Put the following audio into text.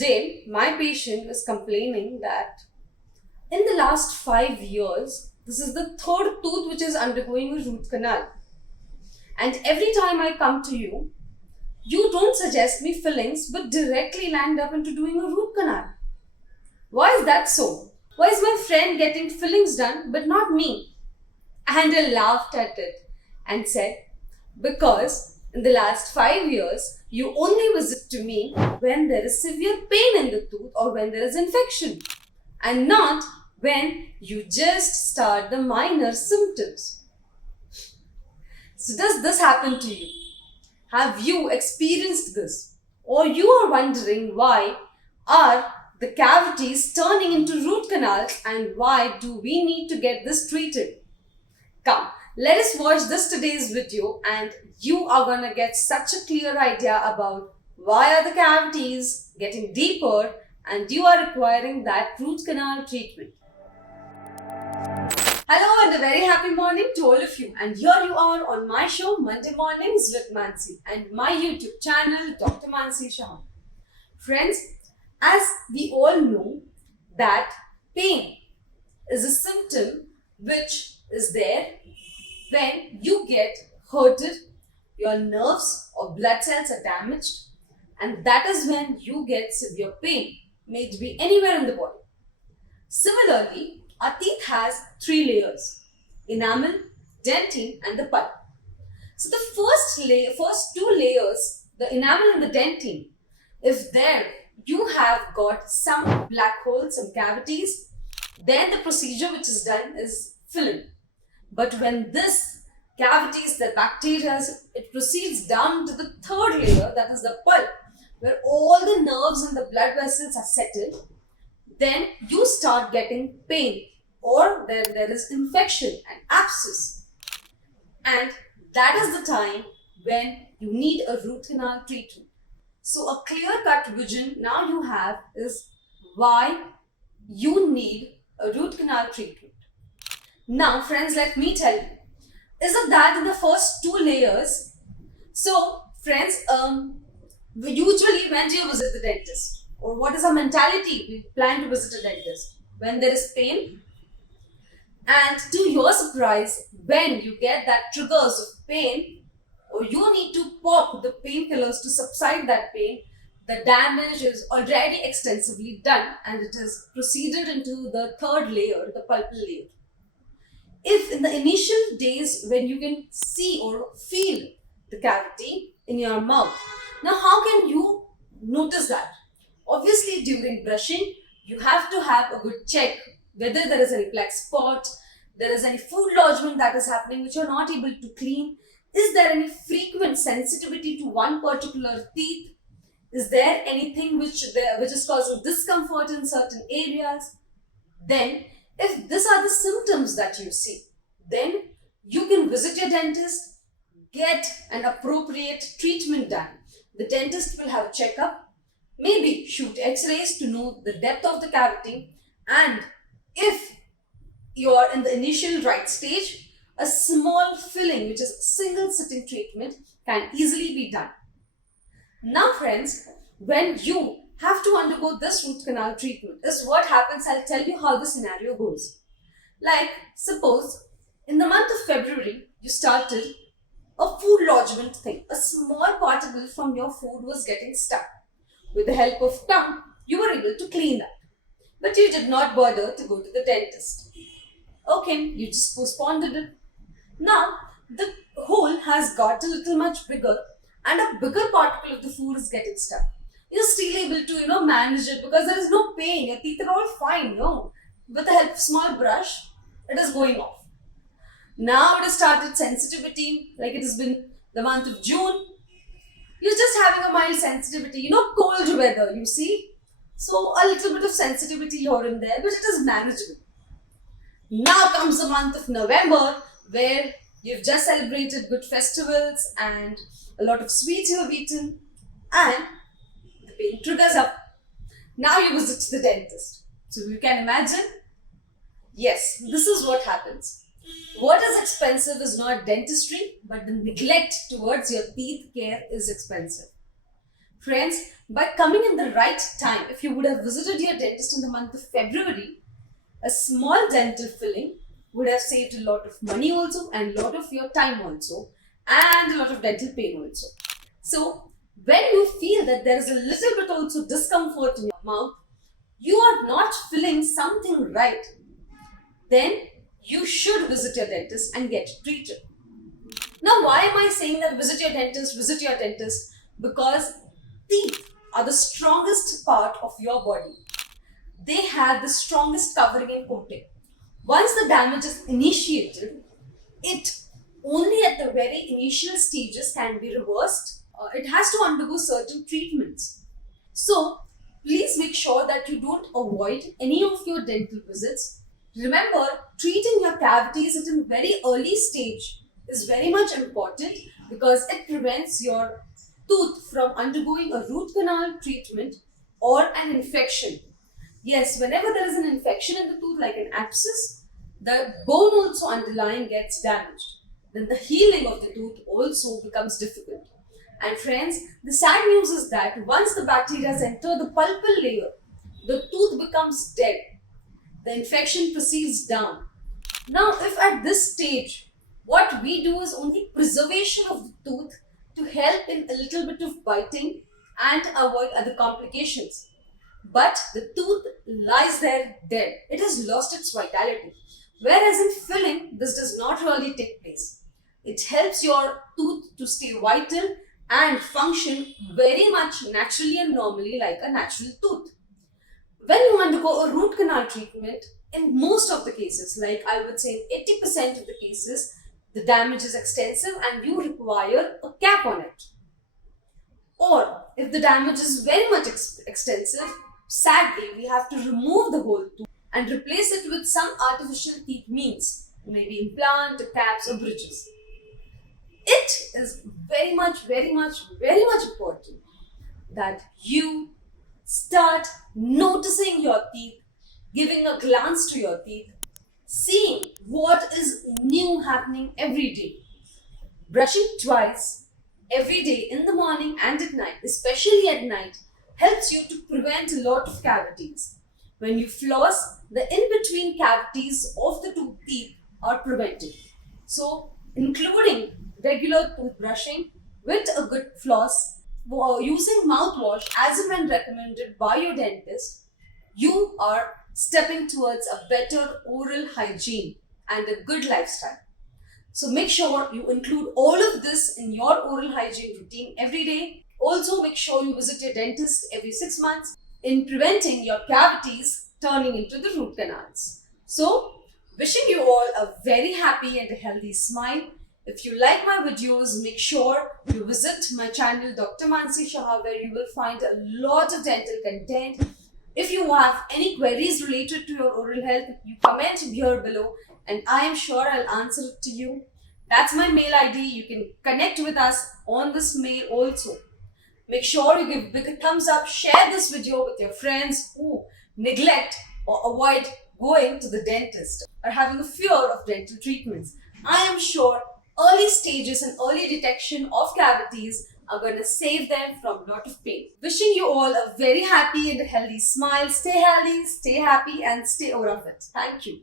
Today, my patient is complaining that in the last 5 years, this is the third tooth which is undergoing a root canal. And every time I come to you, you don't suggest me fillings but directly land up into doing a root canal. Why is that so? Why is my friend getting fillings done but not me? And I laughed at it and said, because in the last 5 years, you only visit to me when there is severe pain in the tooth or when there is infection, and not when you just start the minor symptoms. So does this happen to you? Have you experienced this? Or you are wondering why are the cavities turning into root canals and why do we need to get this treated? Come, let us watch this today's video and you are gonna get such a clear idea about why are the cavities getting deeper and you are requiring that root canal treatment. Hello and a very happy morning to all of you, and here you are on my show Monday Mornings with Mansi and my YouTube channel Dr. Mansi Shah. Friends, as we all know that pain is a symptom which is there when you get hurted, your nerves or blood cells are damaged, and that is when you get severe pain, may it be anywhere in the body. Similarly, our teeth has 3 layers: enamel, dentine and the pulp. So the first 2 layers, the enamel and the dentine, if there you have got some black holes, some cavities, then the procedure which is done is filling. But when this cavities, the bacteria, it proceeds down to the 3rd layer, that is the pulp, where all the nerves and the blood vessels are settled, then you start getting pain or there is infection and abscess. And that is the time when you need a root canal treatment. So a clear-cut vision now you have is why you need a root canal treatment. Now friends, let me tell you, is it that in the first 2 layers? So friends, usually when do you visit the dentist? Or what is our mentality? We plan to visit a dentist when there is pain. And to your surprise, when you get that triggers of pain, or you need to pop the painkillers to subside that pain, the damage is already extensively done and it has proceeded into the 3rd layer, the pulpal layer. If in the initial days when you can see or feel the cavity in your mouth, now how can you notice that? Obviously during brushing, you have to have a good check whether there is any black spot, there is any food lodgement that is happening which you are not able to clean. Is there any frequent sensitivity to one particular teeth? Is there anything which is causing discomfort in certain areas? Then, if these are the symptoms that you see, then you can visit your dentist, get an appropriate treatment done. The dentist will have a checkup, maybe shoot x-rays to know the depth of the cavity, and if you are in the initial right stage, a small filling, which is single sitting treatment, can easily be done. Now friends, when you have to undergo this root canal treatment, is what happens. I'll tell you how the scenario goes. Like, suppose in the month of February, you started a food lodgement thing. A small particle from your food was getting stuck. With the help of tongue, you were able to clean that. But you did not bother to go to the dentist. Okay, you just postponed it. Now, the hole has got a little much bigger and a bigger particle of the food is getting stuck. You're still able to, manage it because there is no pain. Your teeth are all fine, no? With the help of small brush, it is going off. Now it has started sensitivity, like it has been the month of June. You're just having a mild sensitivity, cold weather, you see. So a little bit of sensitivity here and there, but it is manageable. Now comes the month of November, where you've just celebrated good festivals and a lot of sweets you have eaten, and the pain triggers up. Now you visit the dentist. So you can imagine, yes, this is what happens. What is expensive is not dentistry, but the neglect towards your teeth care is expensive. Friends, by coming in the right time, if you would have visited your dentist in the month of February, a small dental filling would have saved a lot of money also, and a lot of your time also, and a lot of dental pain also. So when you feel that there is a little bit also discomfort in your mouth, you are not feeling something right, then you should visit your dentist and get treated. Now, why am I saying that visit your dentist, visit your dentist? Because teeth are the strongest part of your body. They have the strongest covering and coating. Once the damage is initiated, it only at the very initial stages can be reversed. It has to undergo certain treatments. So, please make sure that you don't avoid any of your dental visits. Remember, treating your cavities at a very early stage is very much important because it prevents your tooth from undergoing a root canal treatment or an infection. Yes, whenever there is an infection in the tooth, like an abscess, the bone also underlying gets damaged. Then the healing of the tooth also becomes difficult. And friends, the sad news is that once the bacteria enter the pulpal layer, the tooth becomes dead. The infection proceeds down. Now, if at this stage, what we do is only preservation of the tooth to help in a little bit of biting and avoid other complications. But the tooth lies there dead. It has lost its vitality. Whereas in filling, this does not really take place. It helps your tooth to stay vital and function very much naturally and normally like a natural tooth. When you undergo a root canal treatment, in most of the cases, like I would say in 80% of the cases, the damage is extensive and you require a cap on it. Or if the damage is very much extensive, sadly, we have to remove the whole tooth and replace it with some artificial teeth means, maybe implant, caps, or bridges. It is very much important that you start noticing your teeth, giving a glance to your teeth, seeing what is new happening every day. Brushing twice every day in the morning and at night, especially at night, helps you to prevent a lot of cavities. When you floss, the in-between cavities of the two teeth are prevented. So, including regular toothbrushing with a good floss, using mouthwash as and when recommended by your dentist, you are stepping towards a better oral hygiene and a good lifestyle. So make sure you include all of this in your oral hygiene routine every day. Also make sure you visit your dentist every 6 months in preventing your cavities turning into the root canals. So wishing you all a very happy and a healthy smile. If you like my videos, make sure you visit my channel Dr. Mansi Shah, where you will find a lot of dental content. If you have any queries related to your oral health, you comment here below and I am sure I'll answer it to you. That's my mail ID. You can connect with us on this mail also. Make sure you give big a thumbs up, share this video with your friends who neglect or avoid going to the dentist or having a fear of dental treatments. I am sure early stages and early detection of cavities are going to save them from a lot of pain. Wishing you all a very happy and healthy smile. Stay healthy, stay happy and stay out of it. Thank you.